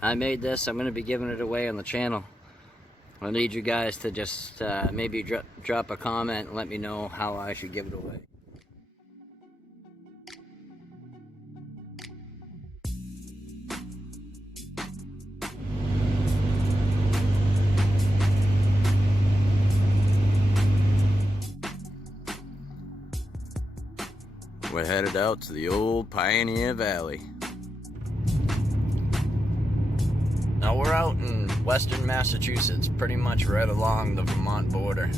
I made this. I'm going to be giving it away on the channel. I need you guys to just maybe drop a comment and let me know how I should give it away. We're headed out to the old Pioneer Valley. Now we're out in western Massachusetts, pretty much right along the Vermont border.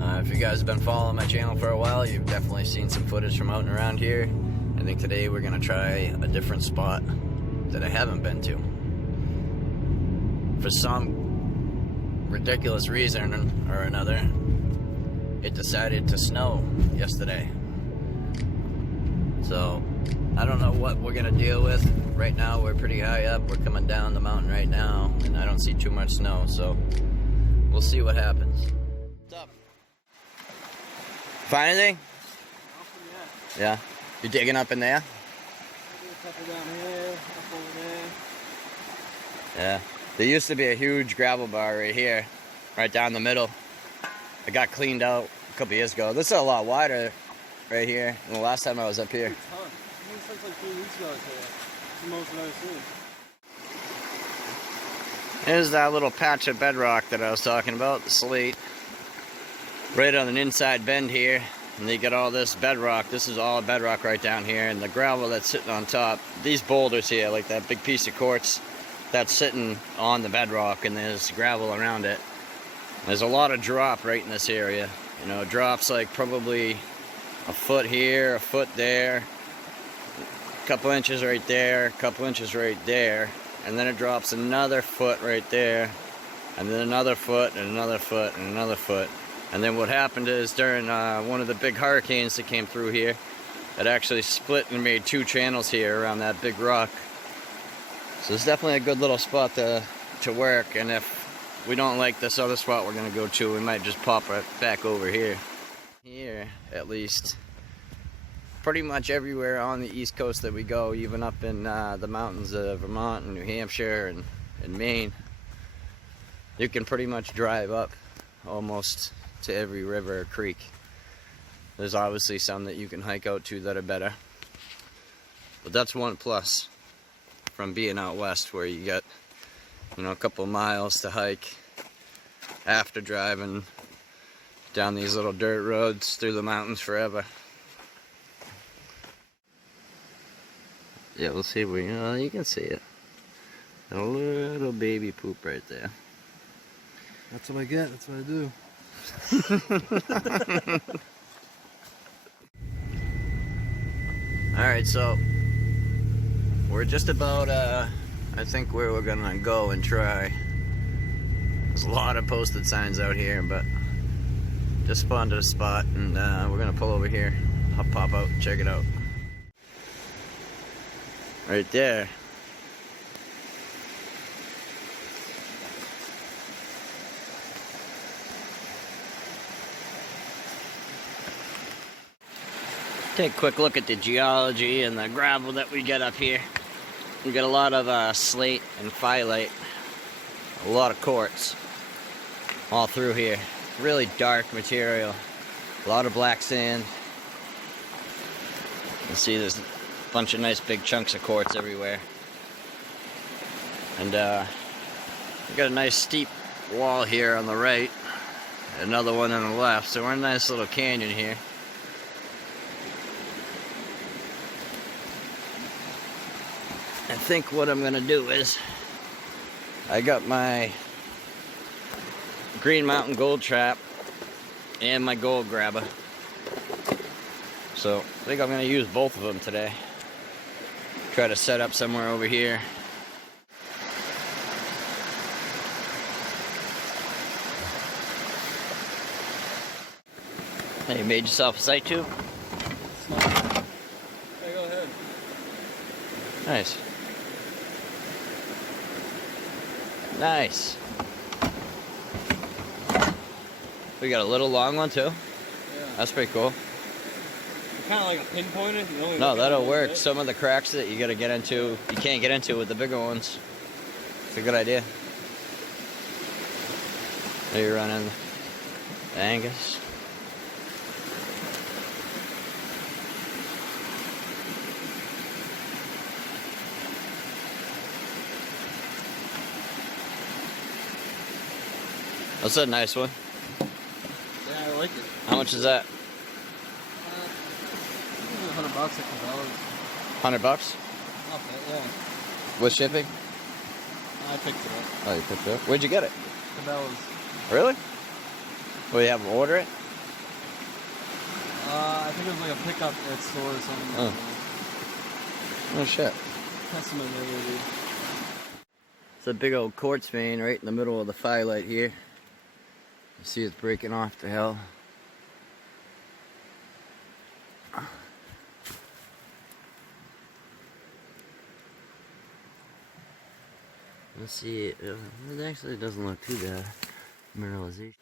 If you guys have been following my channel for a while, you've definitely seen some footage from out and around here. I think today we're gonna try a different spot that I haven't been to. For some ridiculous reason or another, it decided to snow yesterday. So, I don't know what we're gonna deal with. Right now, we're pretty high up. We're coming down the mountain right now, and I don't see too much snow, so we'll see what happens. What's up? Find anything? Nothing yet. Yeah? You digging up in there? I did a couple down here, up over there. Yeah. There used to be a huge gravel bar right here, right down the middle. It got cleaned out a couple years ago. This is a lot wider right here than the last time I was up here. It's a ton. I think since like 3 weeks ago I was here. It's the most I've ever seen. Here's that little patch of bedrock that I was talking about, the slate. Right on an inside bend here, and they got all this bedrock. This is all bedrock right down here, and the gravel that's sitting on top. These boulders here, like that big piece of quartz, that's sitting on the bedrock, and there's gravel around it. There's a lot of drop right in this area. You know, it drops like probably a foot here, a foot there, a couple inches right there, a couple inches right there, and then it drops another foot right there, and then another foot, and another foot, and another foot. And then what happened is during one of the big hurricanes that came through here, it actually split and made 2 channels here around that big rock. So it's definitely a good little spot to work, and if we don't like this other spot we're going to go to, we might just pop right back over here. Here, at least, pretty much everywhere on the east coast that we go, even up in the mountains of Vermont and New Hampshire and Maine, you can pretty much drive up almost to every river or creek. There's obviously some that you can hike out to that are better, but that's one plus from being out west, where you get, you know, a couple miles to hike after driving down these little dirt roads through the mountains forever. Yeah, we'll see if we, you can see it. A little baby poop right there. That's what I get, that's what I do. Alright, so we're just about, I think, where we're gonna go and try. There's a lot of posted signs out here, but just spawned at a spot, and we're gonna pull over here. I'll pop out and check it out. Right there. Take a quick look at the geology and the gravel that we get up here. We get a lot of slate and phyllite, a lot of quartz all through here. Really dark material, a lot of black sand. You see there's a bunch of nice big chunks of quartz everywhere. And we got a nice steep wall here on the right, another one on the left, so we're in a nice little canyon here. I think what I'm gonna do is, I got my Green Mountain gold trap and my gold grabber. So I think I'm gonna use both of them today. Try to set up somewhere over here. Hey, you made yourself a sight tube? Hey, go ahead. Nice. Nice. We got a little long one too. Yeah. That's pretty cool. kind of like a pinpointer? You only No, look at it a that'll little work. bit? Some of the cracks that you gotta get into, you can't get into with the bigger ones. It's a good idea. There you're running the Angus. That's a nice one. Yeah, I like it. How much is that? $100 at Cabela's. $100? Not bad, yeah. With shipping? I picked it up. Oh, you picked it up? Where'd you get it? Cabela's. Really? Well, you have them order it? I think it was like a pickup at store or something. Oh. Oh shit. Testament maybe. It's a big old quartz vein right in the middle of the firelight here. You see it's breaking off to hell. Let's see, it actually doesn't look too bad. Mineralization.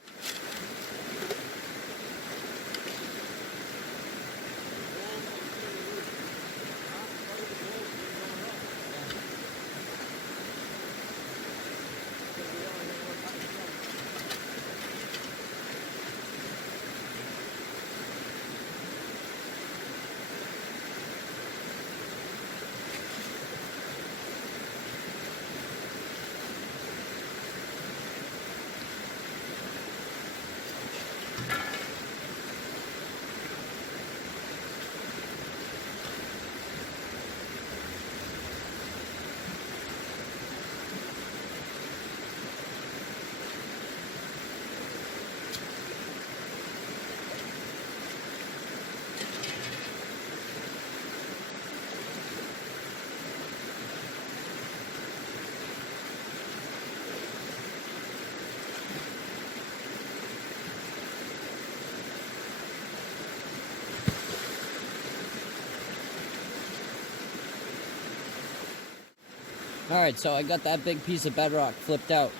Alright, so I got that big piece of bedrock flipped out.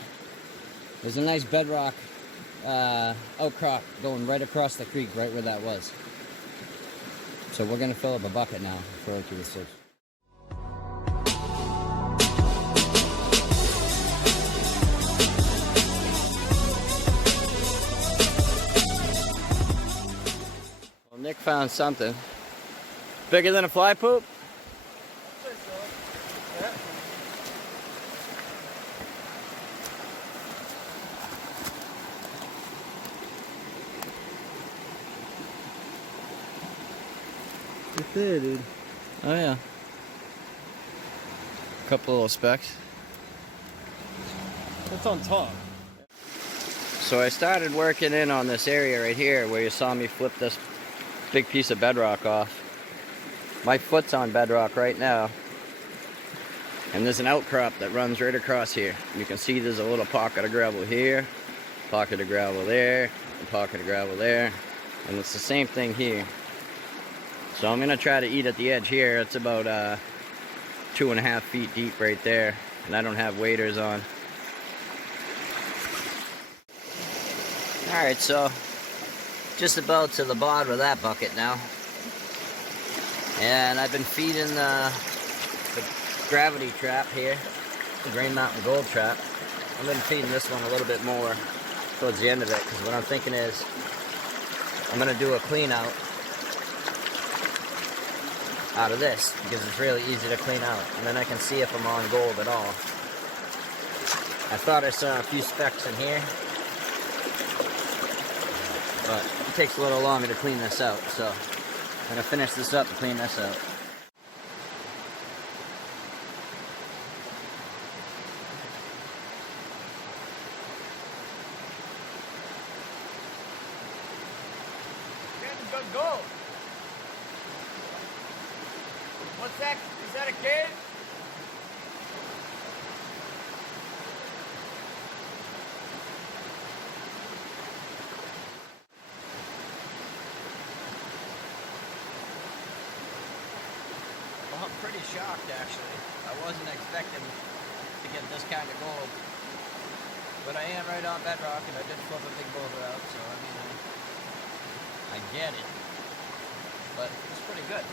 There's a nice bedrock outcrop going right across the creek, right where that was. So we're going to fill up a bucket now and throw it through the slips. Well, Nick found something. Bigger than a fly poop? Right there, dude. Oh yeah. Couple little specks. It's on top. So I started working in on this area right here where you saw me flip this big piece of bedrock off. My foot's on bedrock right now. And there's an outcrop that runs right across here. You can see there's a little pocket of gravel here, pocket of gravel there, a pocket of gravel there. And it's the same thing here. So I'm gonna try to eat at the edge here. It's about 2.5 feet deep right there. And I don't have waders on. Alright, so just about to the bottom of that bucket now. And I've been feeding the gravity trap here, the Green Mountain Gold trap. I've been feeding this one a little bit more towards the end of it, because what I'm thinking is I'm going to do a clean out of this, because it's really easy to clean out, and then I can see if I'm on gold at all. I thought I saw a few specks in here, but it takes a little longer to clean this out, so I'm going to finish this up and clean this out. Good gold. What's that? Is that a cave? Well, I'm pretty shocked actually. I wasn't expecting to get this kind of gold. But I am right on bedrock and I did flip a big boulder out, so I mean, I get it. but it's pretty good.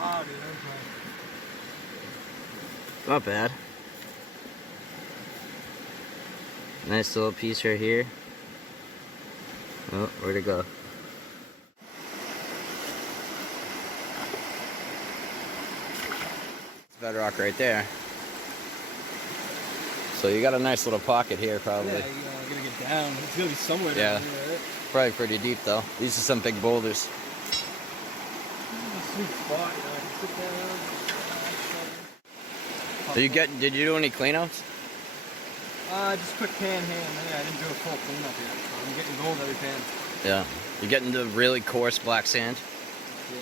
Wow, dude, okay. Not bad. Nice little piece right here. Oh, where'd it go? It's bedrock right there. So you got a nice little pocket here, probably. Yeah, you gotta get down. It's gonna be somewhere down here, right? Probably pretty deep though. These are some big boulders. Sweet spot, you know, I can sit down. Did you do any cleanouts? Just quick pan hand. Yeah, I didn't do a full cleanup yet, so I'm getting gold every pan. Yeah. You're getting the really coarse black sand? Yeah.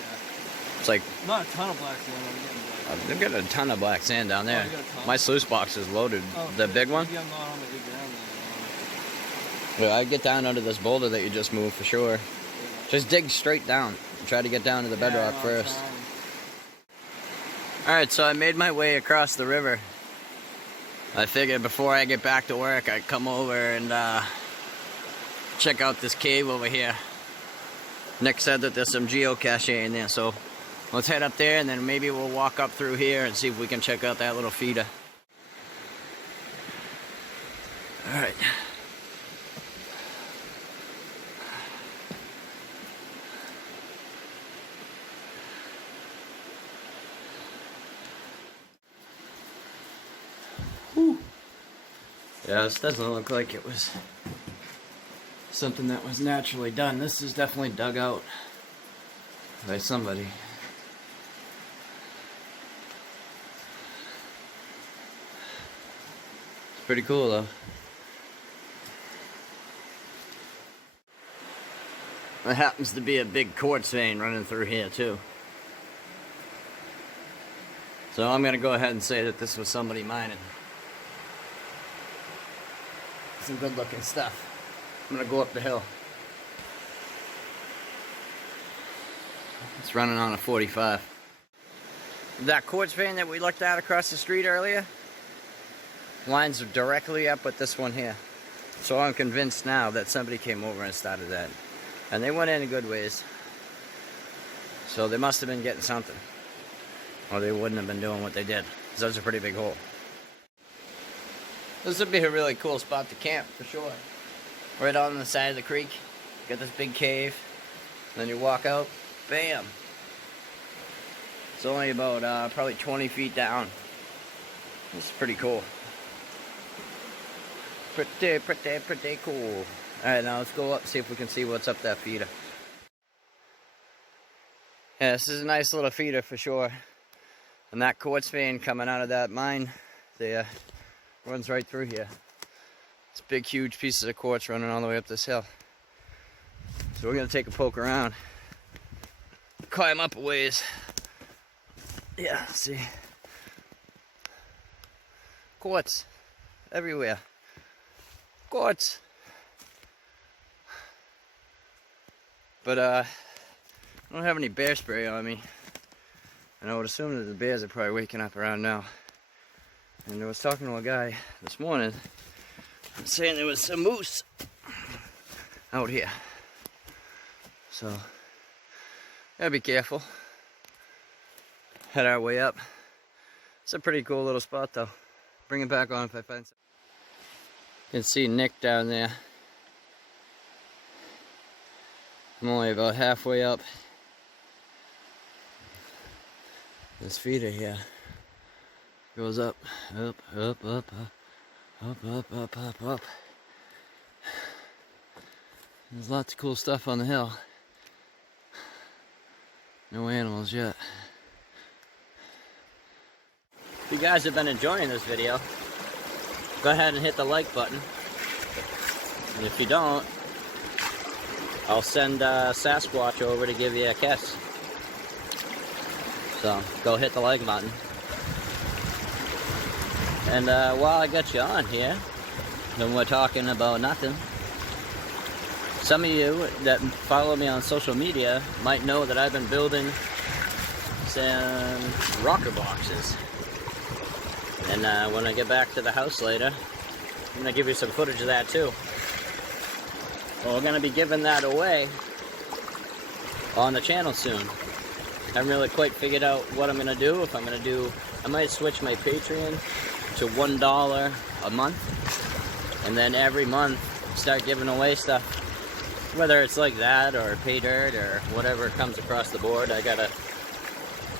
It's like... Not a ton of black sand, I'm getting black. They've got a ton of black sand down there. Oh, you got a ton? My sluice box is loaded. Oh, the big one? Maybe I'm not on the good ground then. Yeah, I'd get down under this boulder that you just moved for sure. Yeah. Just dig straight down. Try to get down to the bedrock first. Trying. Alright, so I made my way across the river. I figured before I get back to work, I'd come over and check out this cave over here. Nick said that there's some geocaching in there, so let's head up there and then maybe we'll walk up through here and see if we can check out that little feeder. Alright. Whew. Yeah, this doesn't look like it was something that was naturally done. This is definitely dug out by somebody. It's pretty cool though. There happens to be a big quartz vein running through here too. So I'm gonna go ahead and say that this was somebody mining. Some good looking stuff. I'm gonna go up the hill. It's running on a 45. That quartz vein that we looked at across the street earlier lines directly up with this one here. So I'm convinced now that somebody came over and started that. And they went in a good ways. So they must have been getting something. Or they wouldn't have been doing what they did. Because that was a pretty big hole. This would be a really cool spot to camp, for sure. Right on the side of the creek. Got this big cave. Then you walk out. Bam! It's only about probably 20 feet down. This is pretty cool. Pretty cool. Alright, now let's go up and see if we can see what's up that feeder. Yeah, this is a nice little feeder for sure. And that quartz vein coming out of that mine there runs right through here. It's big, huge pieces of quartz running all the way up this hill. So we're gonna take a poke around. Climb up a ways. Yeah, see. Quartz everywhere. Quartz. But I don't have any bear spray on me. And I would assume that the bears are probably waking up around now. And I was talking to a guy this morning saying there was some moose out here. So, gotta be careful. Head our way up. It's a pretty cool little spot though. Bring it back on if I find something. You can see Nick down there. I'm only about halfway up this feeder here. Goes up, up, up, up, up. There's lots of cool stuff on the hill. No animals yet. If you guys have been enjoying this video, go ahead and hit the like button. And if you don't, I'll send Sasquatch over to give you a kiss. So, go hit the like button. And while I got you on here, and we're talking about nothing, some of you that follow me on social media might know that I've been building some rocker boxes. And when I get back to the house later, I'm going to give you some footage of that too. Well, we're going to be giving that away on the channel soon. I haven't really quite figured out what I'm gonna do. If I'm gonna do, I might switch my Patreon to $1 a month, and then every month start giving away stuff. Whether it's like that or pay dirt or whatever comes across the board. I got a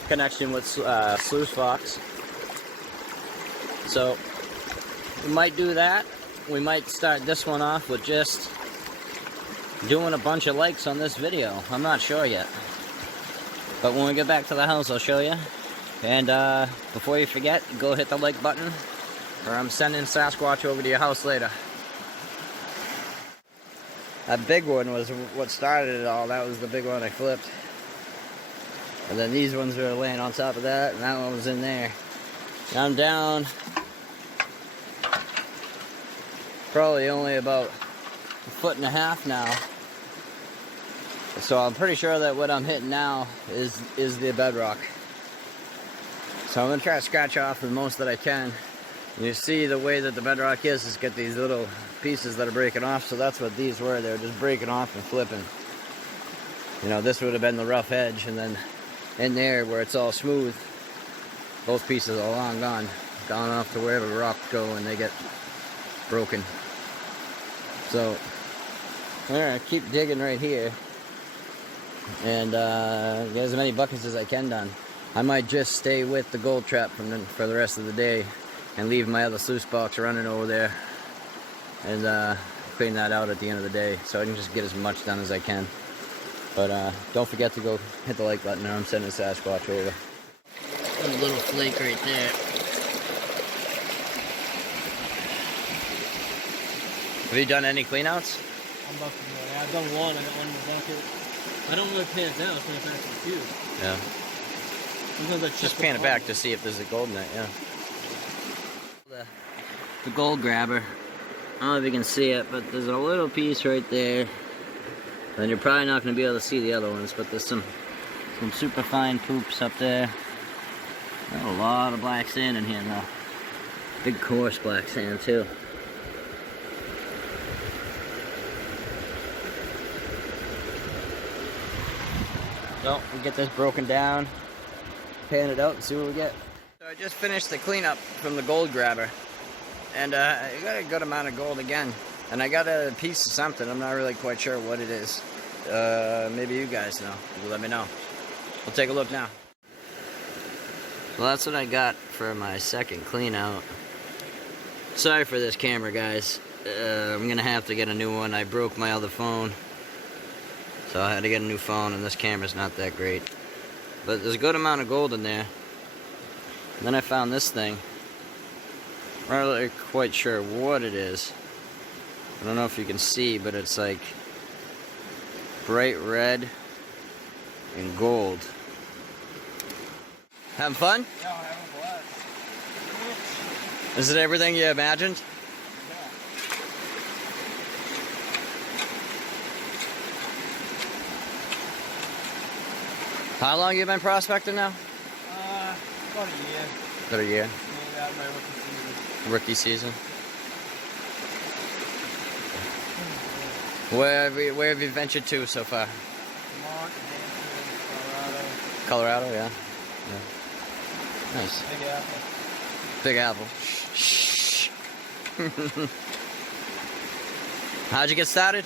connection with Sluice Fox, so we might do that. We might start this one off with just doing a bunch of likes on this video. I'm not sure yet, but when we get back to the house I'll show you. And before you forget, go hit the like button, or I'm sending Sasquatch over to your house later. That big one was what started it all. That was the big one I flipped. And then these ones are laying on top of that, and that one was in there. Now I'm down probably only about 1.5 feet now. So I'm pretty sure that what I'm hitting now is the bedrock. So I'm gonna try to scratch off the most that I can. You see the way that the bedrock is got these little pieces that are breaking off, so that's what these were. They were just breaking off and flipping. You know, this would have been the rough edge, and then in there where it's all smooth, those pieces are long gone off to wherever the rocks go and they get broken. So I'm gonna keep digging right here and get as many buckets as I can done. I might just stay with the gold trap for the rest of the day and leave my other sluice box running over there and clean that out at the end of the day, so I can just get as much done as I can. But don't forget to go hit the like button, or I'm sending Sasquatch over. A little flake right there. Have you done any cleanouts? I'm about to do it. I've done one. I got one in the bucket. I don't really pan it down. It's pan it back to the cube. Yeah. Sometimes I Just pan it back to see if there's a gold in it, yeah. The gold grabber. I don't know if you can see it, but there's a little piece right there. And you're probably not going to be able to see the other ones, but there's some super fine poops up there. Got a lot of black sand in here now. Big coarse black sand too. So we get this broken down, pan it out and see what we get. So I just finished the cleanup from the gold grabber, and I got a good amount of gold again. And I got a piece of something, I'm not really quite sure what it is. Maybe you guys know, you let me know. We'll take a look now. Well, that's what I got for my second clean out. Sorry for this camera, guys. I'm gonna have to get a new one. I broke my other phone, so I had to get a new phone, and this camera's not that great. But there's a good amount of gold in there. And then I found this thing. I'm not really quite sure what it is. I don't know if you can see, but it's like bright red and gold. Having fun? Yeah, I'm having a blast. Is it everything you imagined? Yeah. How long you been prospecting now? About a year. About a year. Maybe out of my rookie season. Rookie season. Where have you ventured to so far? Vermont, Hampton, Colorado, Colorado. yeah. Nice. Big Apple. Big Apple. Shh. How'd you get started?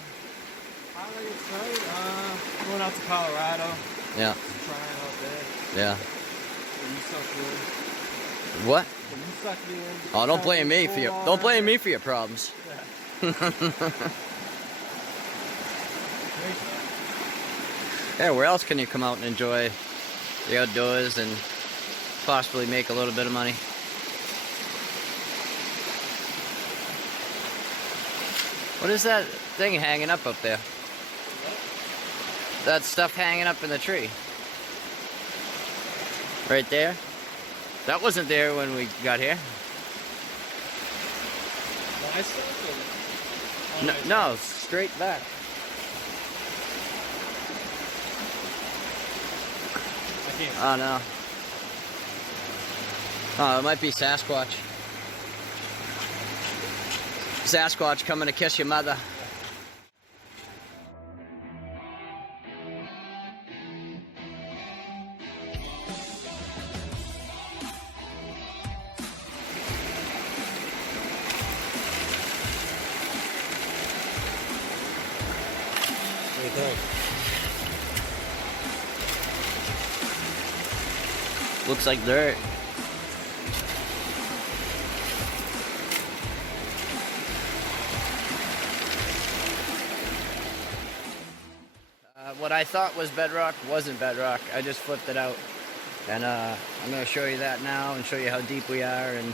How did I get started? Going out to Colorado. Yeah. Just trying out there. Yeah. When you suck good. What? When you suck in. Oh, don't blame me for your problems. Yeah. Yeah, where else can you come out and enjoy the outdoors and possibly make a little bit of money? What is that thing hanging up there? That stuff hanging up in the tree. Right there? That wasn't there when we got here. No, straight back. Oh no. Oh, it might be Sasquatch. Sasquatch coming to kiss your mother. Okay. Looks like dirt. What I thought was bedrock wasn't bedrock. I just flipped it out. And I'm going to show you that now and show you how deep we are. And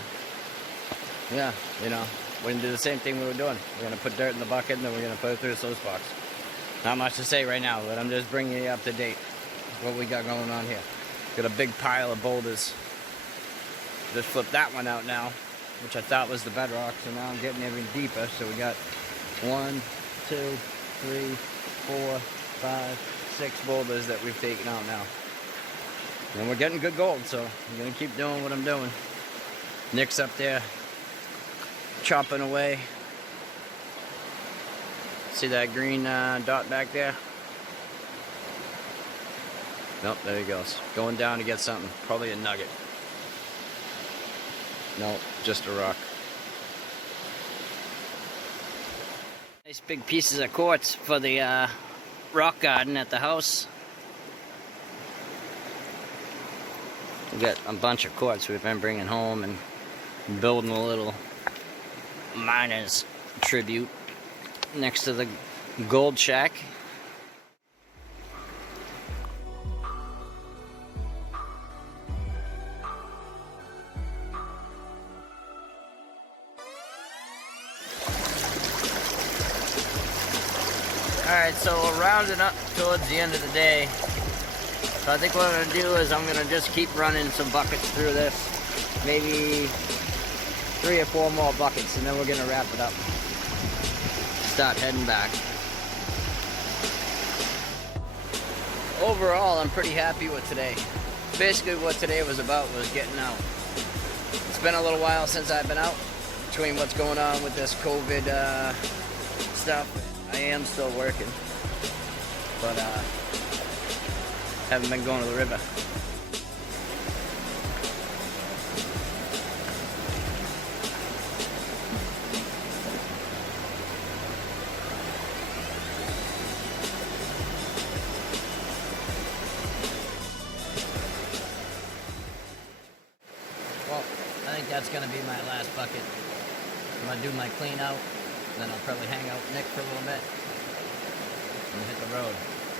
yeah, you know, we're going to do the same thing we were doing. We're going to put dirt in the bucket and then we're going to put it through the sluice box. Not much to say right now, but I'm just bringing you up to date what we got going on here. Got a big pile of boulders. Just flipped that one out now, which I thought was the bedrock. So now I'm getting even deeper. So we got 1, 2, 3, 4, 5, 6 boulders that we've taken out now. And we're getting good gold, so I'm going to keep doing what I'm doing. Nick's up there chopping away. See that green dot back there? Nope, there he goes. Going down to get something. Probably a nugget. Nope, just a rock. Nice big pieces of quartz for the rock garden at the house. We got a bunch of quartz we've been bringing home and building a little miner's tribute next to the gold shack. Alright, so we're rounding up towards the end of the day. So I think what I'm going to do is I'm going to just keep running some buckets through this. Maybe 3 or 4 more buckets and then we're going to wrap it up. Start heading back. Overall, I'm pretty happy with today. Basically what today was about was getting out. It's been a little while since I've been out. Between what's going on with this COVID stuff, I am still working. But haven't been going to the river. Well, I think that's going to be my last bucket. I'm going to do my clean out, then I'll probably hang out with Nick for a little bit and hit the road.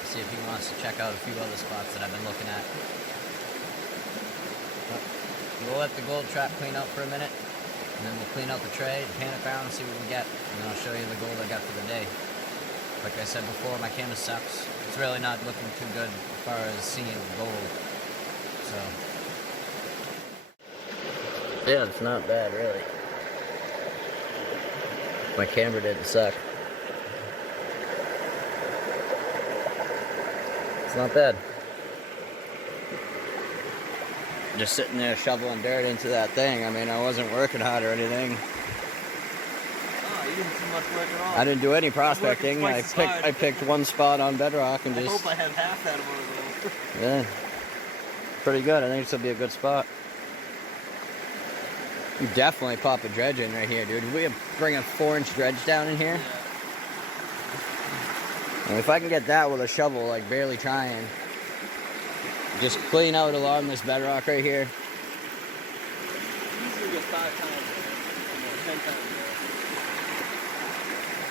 See if he wants to check out a few other spots that I've been looking at. We'll let the gold trap clean out for a minute, and then we'll clean out the tray, pan it down, and see what we get. And then I'll show you the gold I got for the day. Like I said before, my camera sucks. It's really not looking too good as far as seeing gold. So, yeah, it's not bad, really. My camera didn't suck. It's not bad. Just sitting there shoveling dirt into that thing. I mean, I wasn't working hard or anything. Oh, you didn't do much work at all. I didn't do any prospecting. I picked one spot on bedrock and I just... hope I had half that of one of those. Yeah. Pretty good. I think this will be a good spot. You definitely pop a dredge in right here, dude. We bring a 4-inch dredge down in here. Yeah. And if I can get that with a shovel, like barely trying, just clean out along this bedrock right here. Usually get 5 times, 10 times.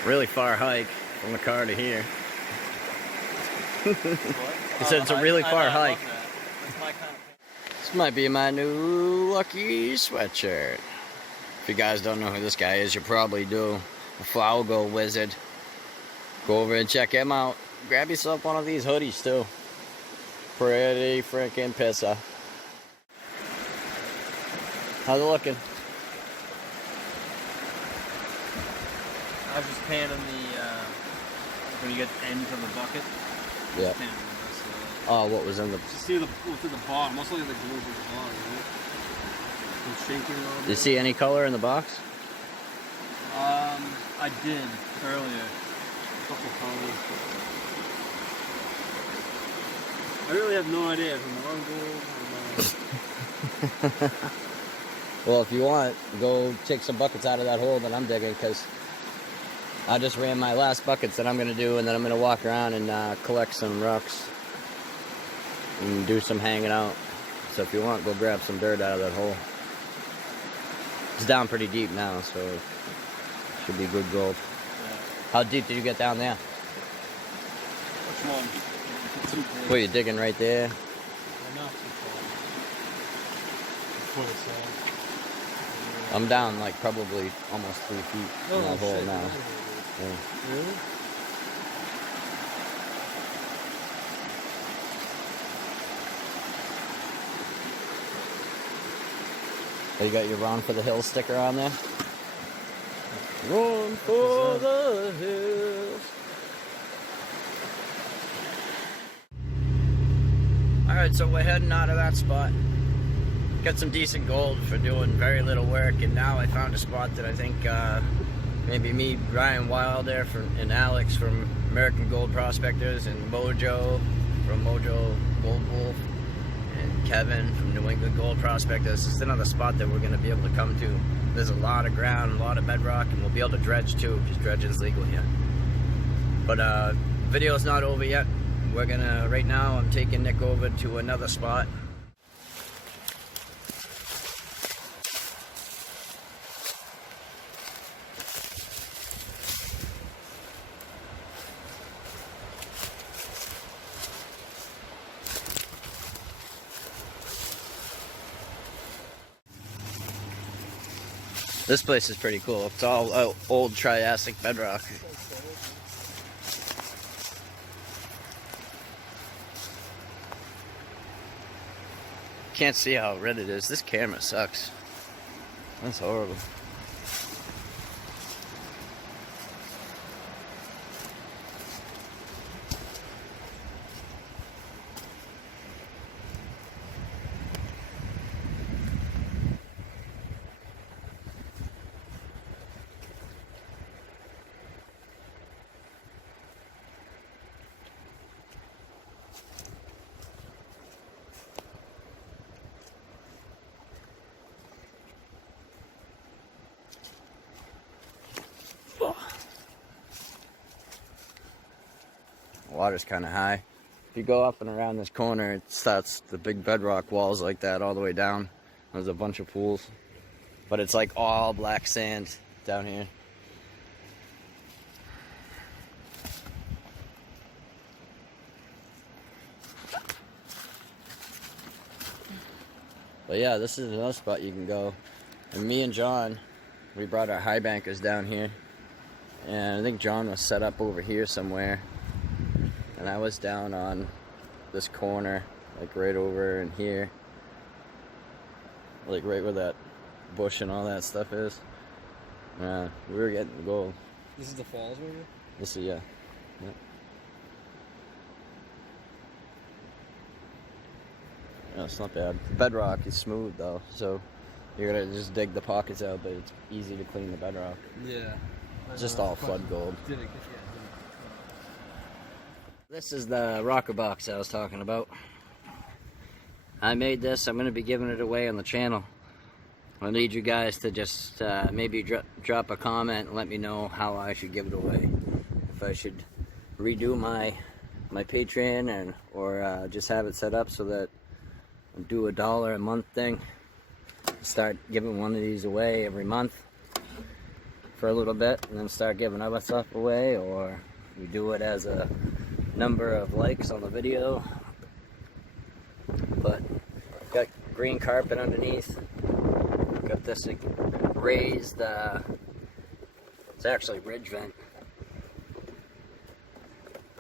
Really far hike from the car to here. What? He said it's a really far hike. I love that. That's my kind of... This might be my new lucky sweatshirt. If you guys don't know who this guy is, you probably do. A Flower Gold Wizard. Go over and check him out. Grab yourself one of these hoodies too. Pretty freaking pisser. How's it looking? I was just panning the, when you get the ends of the bucket. Yeah. Panning this, Oh, what was in the... just see what's at the bottom. Mostly the glue at the bottom, right? I'm shaking a little bit. Did you see any color in the box? I did earlier. A couple colors. I really have no idea if I'm on gold or Well, if you want, go take some buckets out of that hole that I'm digging, because I just ran my last buckets that I'm going to do, and then I'm going to walk around and collect some rocks and do some hanging out. So if you want, go grab some dirt out of that hole. It's down pretty deep now, so it should be good gold. Yeah. How deep did you get down there? Which one? Were you digging right there? Not too far. Foot or so. I'm down like probably almost 3 feet in that hole shit, now. Yeah. Really? Oh, you got your Run for the Hills sticker on there? Run for the hills. Alright, so we're heading out of that spot. Got some decent gold for doing very little work, and now I found a spot that I think maybe me, Ryan Wilder, and Alex from American Gold Prospectors, and Mojo from Mojo Gold Wolf, and Kevin from New England Gold Prospectors. It's another spot that we're going to be able to come to. There's a lot of ground, a lot of bedrock, and we'll be able to dredge too, because dredging's legal here. But video's not over yet. We're gonna, right now I'm taking Nick over to another spot. This place is pretty cool. It's all old Triassic bedrock. Can't see how red it is. This camera sucks. That's horrible. Water's kind of high. If you go up and around this corner, it starts the big bedrock walls like that all the way down. There's a bunch of pools, but it's like all black sand down here. But yeah, this is another spot you can go. And me and John, we brought our high bankers down here, and I think John was set up over here somewhere. And I was down on this corner, like right over in here. Like right where that bush and all that stuff is. Yeah, we were getting gold. This is the falls maybe? This is, yeah. No, it's not bad. The bedrock is smooth though, so you're gonna just dig the pockets out, but it's easy to clean the bedrock. Yeah. It's just all flood gold. Did it? This is the rocker box I was talking about. I made this. I'm going to be giving it away on the channel. I need you guys to just maybe drop a comment and let me know how I should give it away. If I should redo my Patreon or just have it set up so that I do $1 a month thing. Start giving one of these away every month for a little bit, and then start giving other stuff away, or we do it as a number of likes on the video. But got green carpet underneath. Got this raised, it's actually ridge vent,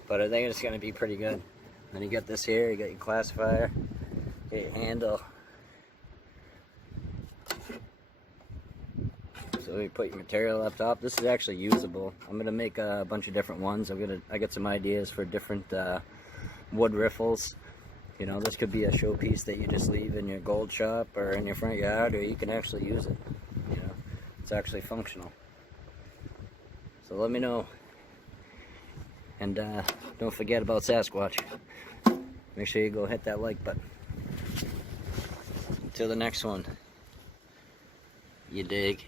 but I think it's going to be pretty good. Then you got this here, you got your classifier, you got your handle. So you put your material up top. This is actually usable. I'm gonna make a bunch of different ones. I got some ideas for different wood riffles. You know, this could be a showpiece that you just leave in your gold shop or in your front yard, or you can actually use it. You know, it's actually functional. So let me know. And don't forget about Sasquatch. Make sure you go hit that like button. Until the next one. You dig?